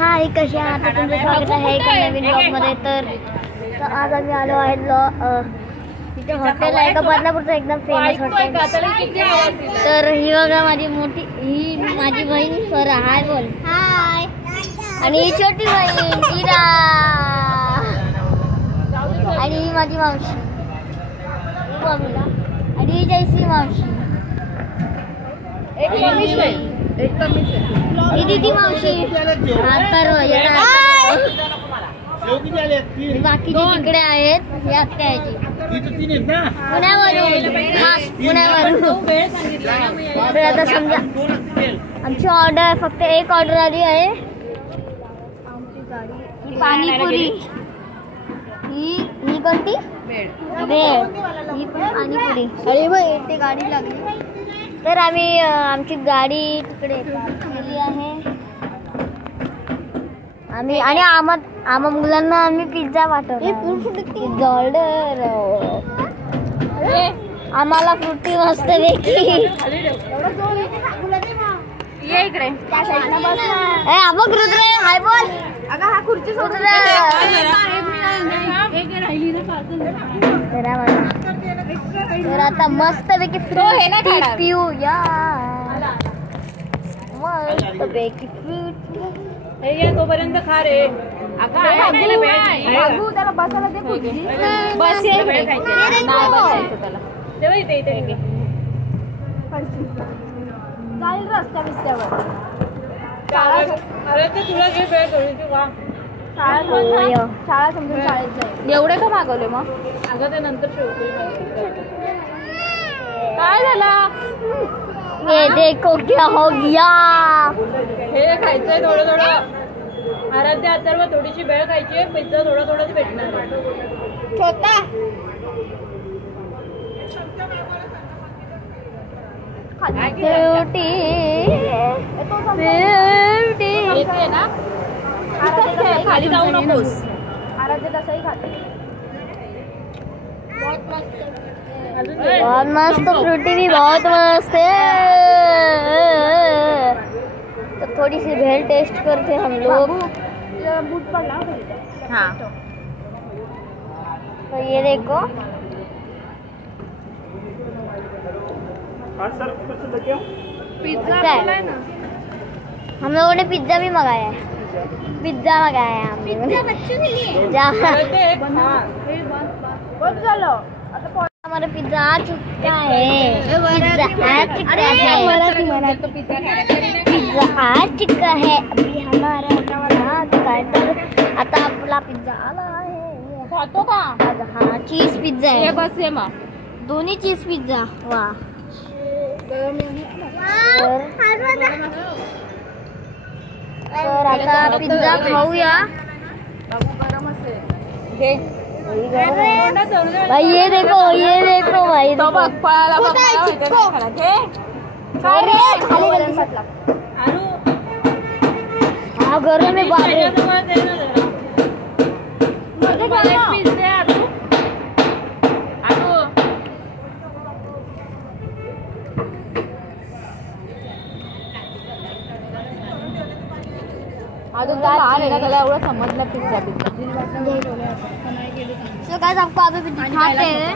हाय, कसे आहात? तुमचं स्वागत आहे एका नवीन ब्लॉगमध्ये. तर आज आम्ही आलो आहे तिथे हॉटेल आहे का बदलापूरचं एकदम फेमस हॉटेल. तर ही बघा माझी बहीण स्वरा. हाय बोल. हाय. आणि ही छोटी बहीण इरा. आणि ही माझी मावशी आणि ही जयसी मावशी. ही दीदी मावशी. बाकीचे तिकडे आहेत. ही आत्याची पुण्यावरून, खास पुण्यावरून. तर आता समजा आमची ऑर्डर फक्त एक ऑर्डर आली आहे. ही पाणीपुरी. ही कोणती? भेळ. ही पण पाणीपुरी. अरे बाई, ते गाडी लागली. तर आम्ही आमची गाडी तिकडे केली आहे. आम्ही आणि आम्हा मुलांना आम्ही पिझ्झा पाठवतो. Pizza order. आम्हाला फ्रुटी मस्त पैकी. ये इकडे. बघ रुद्र. हाय बोल. अगं हा खुर्ची तर आता मस्त पैकी फ्रूट पिऊ या. मस्त पैकी फ्रूट हे तोपर्यंत खा रे. त्याला बसायला दे. बस जाईल रस्त्या बिस्त्यावर. अरे ते तुला घे वेळ थोडी वा. शाळा समजून शाळेत जाईल. एवढे का मागवले मग? अगं ते नंतर शेवटी. काय झालं? ये देखो क्या हो गया. हे खायचंय थोडं थोडं. आराध्य अथर्व थोडीशी भेळ खायची आहे. पिझ्झा थोडा थोडाच भेटणार. छोटा ब्यूटी येते ना. खाली जाऊ नकोस. आराध्य तसंही खाते. बहुत मस्त. फ्रूटी भी बहुत मस्त है. तो थोड़ी सी भेल टेस्ट करते हम लोग. हाँ. तो ये देखो. पिज्जा है. हम लोगों ने पिज्जा भी मंगाया है. पिज्जा मंगाया है हमने. पिज्जा बच्चों के लिए. हमारा पिज्जा आ चुका है. पिज्जा आ चुका है. पिज्जा आ चुका है. अभी हमारा आ चुका है. तर आता आपला पिज्जा आला आहे. खातो का? हाँ, चीज पिज्जा है. बस ये मग दोन्ही चीज पिज्जा. वाह. तर आता पिझ्झा खाऊया. भाई ये देखो भाई. तो बघ पळाला. हाँ गरम है बाबू. अजून लहान आहे ना, त्याला एवढं समजलं पिझ्झा. So guys, आपको अभी भी दिखाते हैं.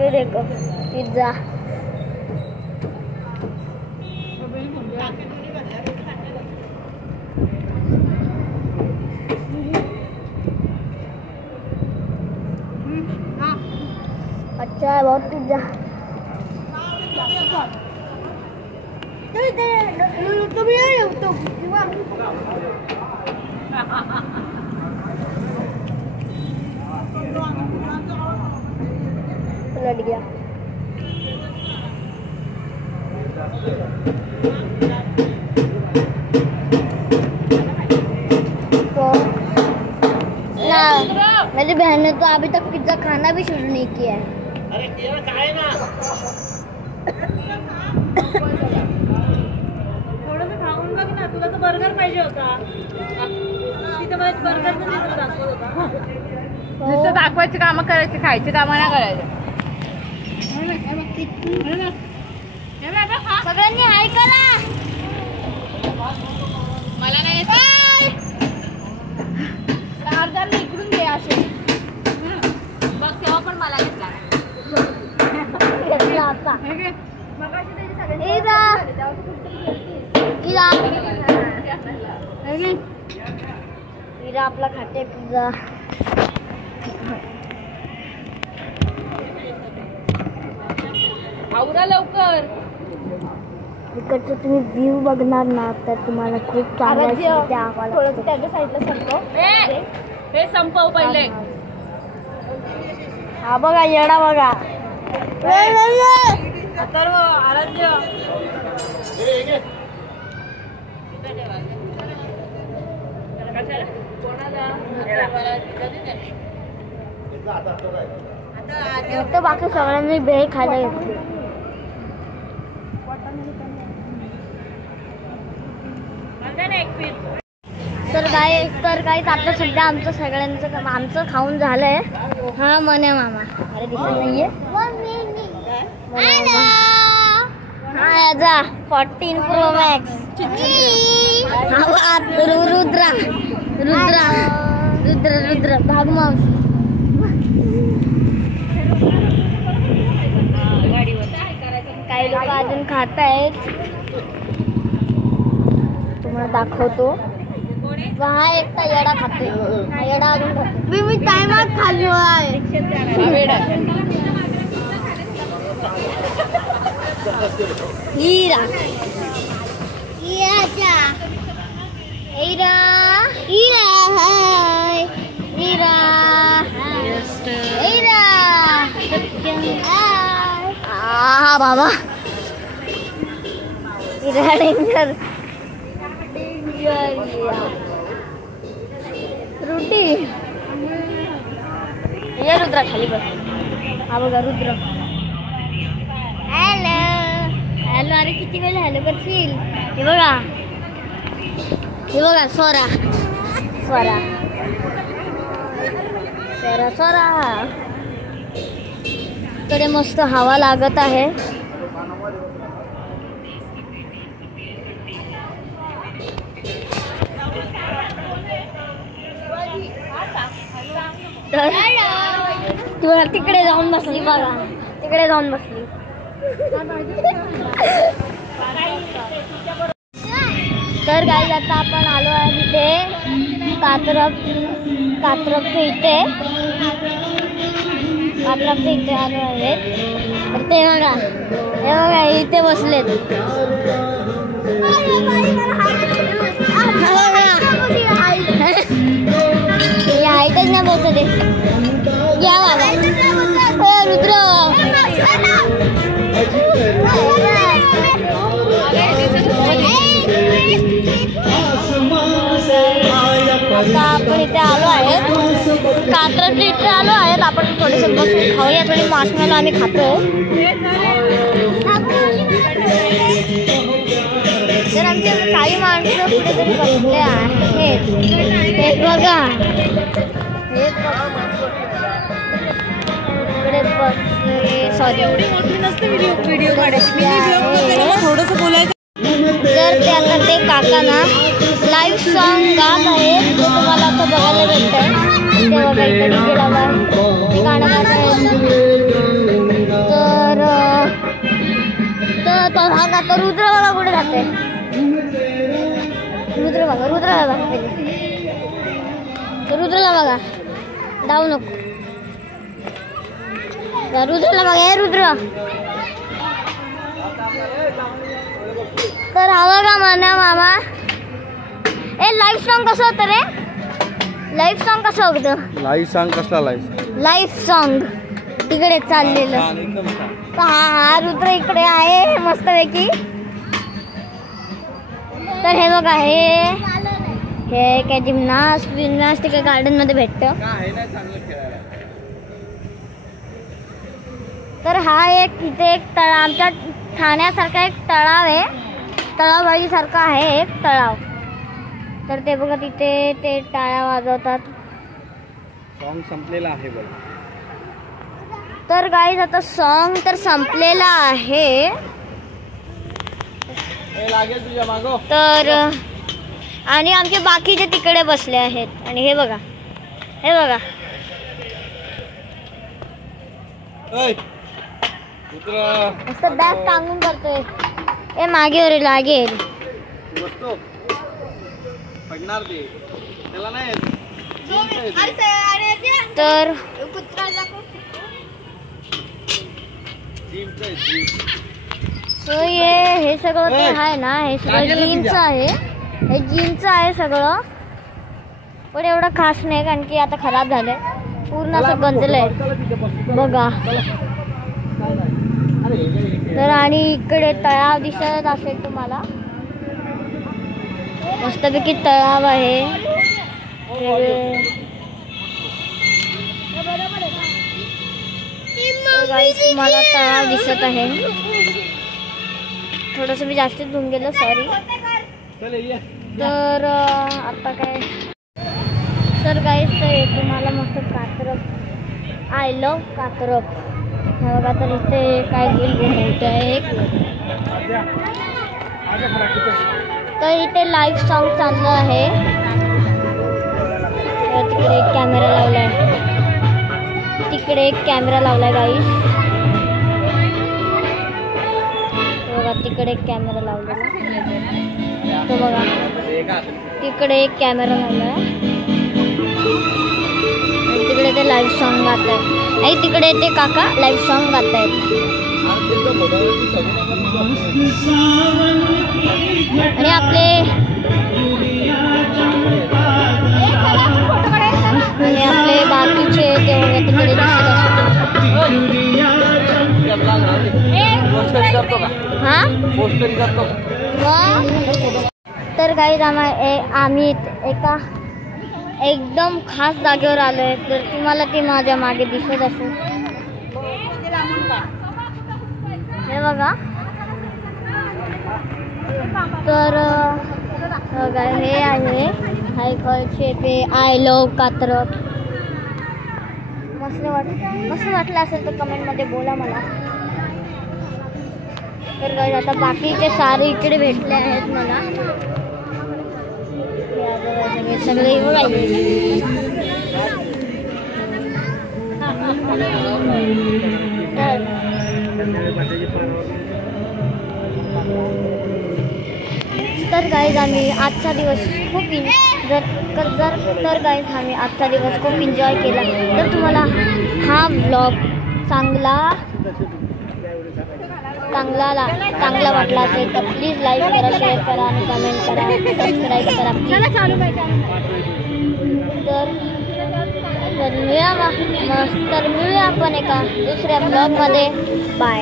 ये देखो पिज्जा. अच्छा है बहुत पिज्जा. पलट गया. तो ना मेरी बहन ने तो अभी तक पिज्जा खाना भी शुरू नहीं किया है. अरे काय ना थोडंसं खाऊन बघ ना. तुला तर बर्गर पाहिजे होता. तिथे मला बर्गर पण चित्र दाखवत होता. नुसतं दाखवायची कामं करायची, खायची कामं नाही करायची. सगळ्यांनी हाय करा. हिरा आपला खाते पिझ्झा. आवरा लवकर. इकडचं तुम्ही व्ह्यू बघणार ना तर तुम्हाला खूप चांगला त्याच्या साईडला संपव. हे संपव पहिले. हा बघा येडा बघा. अथर्व आराध्य. तर बाकी सगळ्यांनी भेळ खायला घेतली. तर काही आता सध्या आमचं सगळ्यांचं आमचं खाऊन झालंय. हा मने मामा. अरे दिसत नाहीये. हा याचा 14 Pro Max. रुद्र भागमाव. काही लोक अजून खात आहेत. तुम्हाला दाखवतो. हा एकटा येडा खाते. हा येडा अजून खाते. मी टायमात खाल्लो आहे. हीरा हीरा हीरा हीरा हीरा हीरा. हा बाबा हीरा डेंजर. रुटी ये रुद्रा खाली बस. हा बघा रुद्र. Hello hello. अरे किती वेळ हॅलो करशील. हे बघा स्वरा स्वरा स्वरा स्वरा. इकडे मस्त हवा लागत आहे. तिकडे जाऊन बसली बघा. तिकडे जाऊन बसली. तर गाईज आता आपण आलो आहे तिथे कात्रपच्या इथे आलो आहे. तर ते बघा हे बघा इथे बसलेत. हाईटच नाही बसत आहे. या बाबा रुद्र. आता आपण इथे आलो आहे कात्रपच्या इथे आलो आहेत. आपण थोडेसे बसून खाऊया. थोडी मार्शमेलो आम्ही खातो. तर आमचे काही माणसं कुठेतरी बसले आहेत. हे बघा इकडे बसले. सॉरी व्हिडिओ थोडंसं बोलायचं. तर ते आता ते काका ना लाईव्ह सॉन्ग गात आहेत. ते तुम्हाला आता बघायला भेटत आहे. ते बघा इकडे डीजे लावला आहे. ते गाणं गात आहेत. तर हा काका रुद्र बघा कुठे जाते. रुद्रला बघा धावू नको. रुद्रला बघा. हे रुद्र. तर हवा का म्हणा मामा. ए लाईव्ह सॉन्ग कसं होतं रे. लाईव्ह सॉन्ग कसं होतं. लाईव्ह सॉन्ग कसला लाईव्ह सॉन्ग तिकडे चाललेलं. तर हा रुद्र इकडे आहे मस्तपैकी. तर हे बघा हे काय जिम्नास्टिक गार्डन मध्ये भेटतं. तर हा इथे एक तळाव आमच्या ठाण्यासारखा एक तळाव आहे. तळावबाजीसारखा आहे एक तळाव. तर ते बघा तिथे ते टाळ्या वाजवतात. सॉन्ग संपलेला आहे बघ. तर गाईज आता सॉन्ग तर संपलेला आहे. तर आणि आमचे बाकीचे तिकडे बसले आहेत. आणि हे बघा मस्त बॅग टांगून करतोय. ए मागे रे लागे. बसतो पडणार ते त्याला नाही तर सो हे सगळं ते आहे ना, हे सगळं जीन्स आहे, हे जीन्स आहे सगळं, पण एवढं खास नाही कारण की आता खराब झालंय, पूर्ण असं गंजलंय बघा. तर आणि इकडे तळाव दिसत असेल तुम्हाला, मस्तपैकी तळाव आहे. तुम्हाला तळाव दिसत आहे, थोडस मी जास्त धुवून गेलो, सॉरी. तर आता काय तर गाईस, तर तुम्हाला मस्त कात्रप, आय लव कात्रप बघा. तर इथे काय होत आहे, तर इथे लाईव्ह सॉन्ग चाललं आहे. तिकडे एक कॅमेरा लावलाय, तिकडे एक कॅमेरा लावलाय गाईस बघा, तिकडे एक कॅमेरा लावलेला तो बघा, तिकडे एक कॅमेरा लावलाय, तिकडे ते लाईव्ह सॉन्ग गात आहेत, आणि तिकडे ते काका लाईव्ह सॉन्ग गात आहेत. आणि आपले बाकीचे ते तिकडे तर काही आम्ही एका एकदम खास जागेवर आलोय, तर तुम्हाला ती माझ्या मागे दिसत असेल, हे बघा. तर हे आहे हायकलचे ते आय लव कात्रप. मस्त वाटलं असेल तर कमेंटमध्ये बोला मला. तर काय आता बाकीचे सारे इकडे भेटले आहेत मला, सगळे तर गाईज आम्ही आजचा दिवस खूप तर गाईज आम्ही आजचा दिवस खूप एन्जॉय केला. तर तुम्हाला हा व्लॉग चांगला वाटला असेल तर प्लीज लाईक करा, शेअर करा आणि कमेंट करा, सबस्क्राईब करा. तर मिळूया आपण एका दुसऱ्या ब्लॉगमध्ये. बाय.